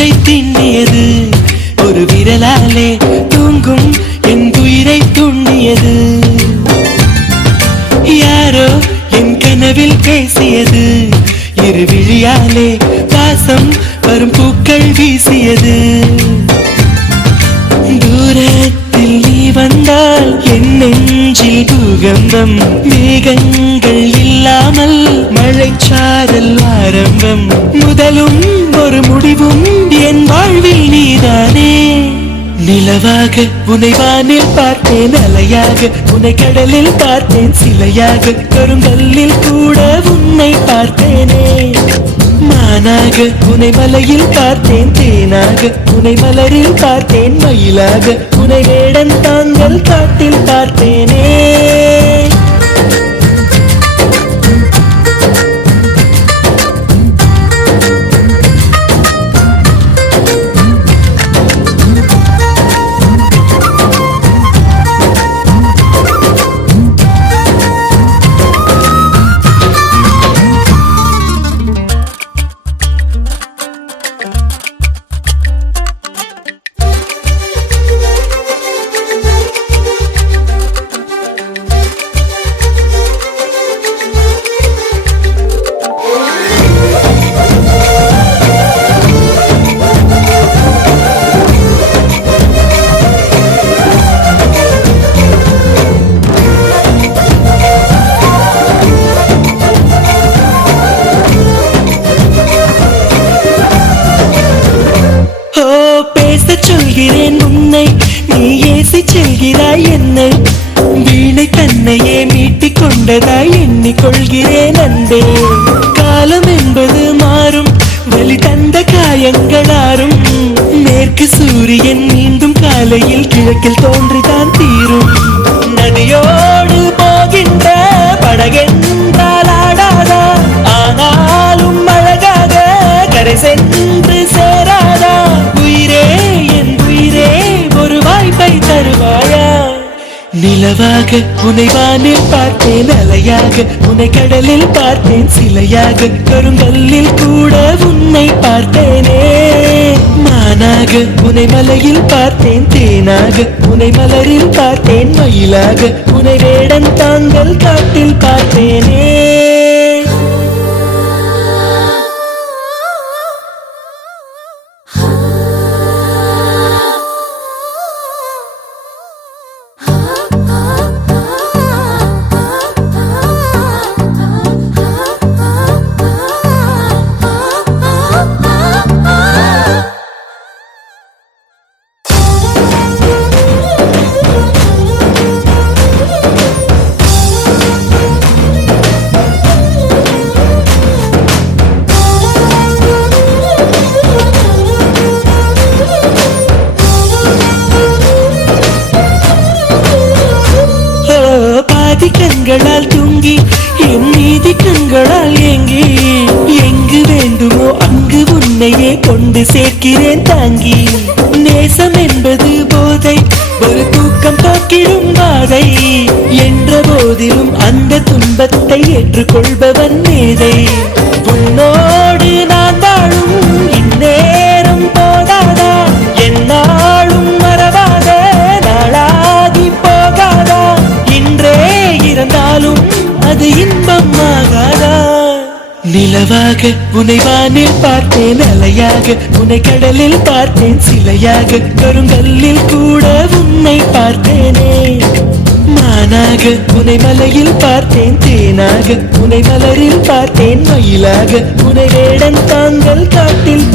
மூச்சை திண்ணியது, ஒரு விரலாலே தூங்கும் என் உயிரை தூண்டியது. யாரோ என் கனவில் பேசியது, இரு விழியாலே வாசம் வரும் பூக்கள் வீசியது. தூரத்தில் நீ வந்தால் என் நெஞ்சில் பூகம்பம், மேகங்கள் இல்லாமல் மழைச்சாரல் ஆரம்பம். முதலும் ஒரு முடிவும் என் வாழ்வில் நீதானே. நிலவாக உன்னை வானில் பார்த்தேன், அலையாக உன்னை கடலில் பார்த்தேன், சிலையாக கருங்கல்லில் கூட உன்னை பார்த்தேனே. மானாக உன்னை மலையில் பார்த்தேன், தேனாக உன்னை மலரில் பார்த்தேன், மயிலாக உன்னை வேடன் தாங்கள் காட்டில் பார்த்தேனே. சொல்கிறேன் உன்னை, நீ ஏசி செல்கிறாய் என்னை. வீணை தன்னையே மீட்டிக் கொண்டதாய் எண்ணிக்கொள்கிறேன் அன்பே. காலம் என்பது மாறும், வலி தந்த காயங்களாரும். மேற்கு சூரியன் மீண்டும் காலையில் கிழக்கில் தோன்றிதான் தீரும். நதியோடு போகின்ற படகென்றால் ஆடாதா, ஆனாலும் அழகாக கரை சென்று சேராதா. உயிரே என் உயிரே, ஒரு வாய்ப்பை தருவாயா. நிலவாக உன்னை வானில் பார்த்தேன், அலையாக உன்னை கடலில் பார்த்தேன், சிலையாக கருங்கல்லில் கூட உன்னை பார்த்தேனே. மானாக உன்னை மலையில் பார்த்தேன், தேனாக உன்னை மலரில் பார்த்தேன், மயிலாக உன்னை வேடன் தாங்கள் காட்டில் பார்த்தேனே. கண்களால் தூங்கி என் நீதி கண்களால் ஏங்கி, எங்கு வேண்டுமோ அங்கு உன்னையே கொண்டு சேர்க்கிறேன் தாங்கி. நேசம் என்பது போதை, ஒரு தூக்கம் போக்கிடும் பாதை. என்ற போதிலும் அந்த துன்பத்தை ஏற்றுக்கொள்பவன் மேதை. உன்னோடு நான் வாழும் இந்நேரம் போதாதா, என்னாலும் மறவாத நாளாகி போகாதா. இன்றே இருந்தாலும் அது இன்பம் ஆகாதா. நிலவாக உன்னை வானில் பார்த்தேன், அலையாக உன்னை கடலில் பார்த்தேன், சிலையாக கருங்கல்லில் கூட உன்னை பார்த்தேனே. மானாக உன்னை மலையில் பார்த்தேன், தேனாக உன்னை மலரில் பார்த்தேன், மயிலாக உன்னை வேடன் தாங்கள் காட்டில்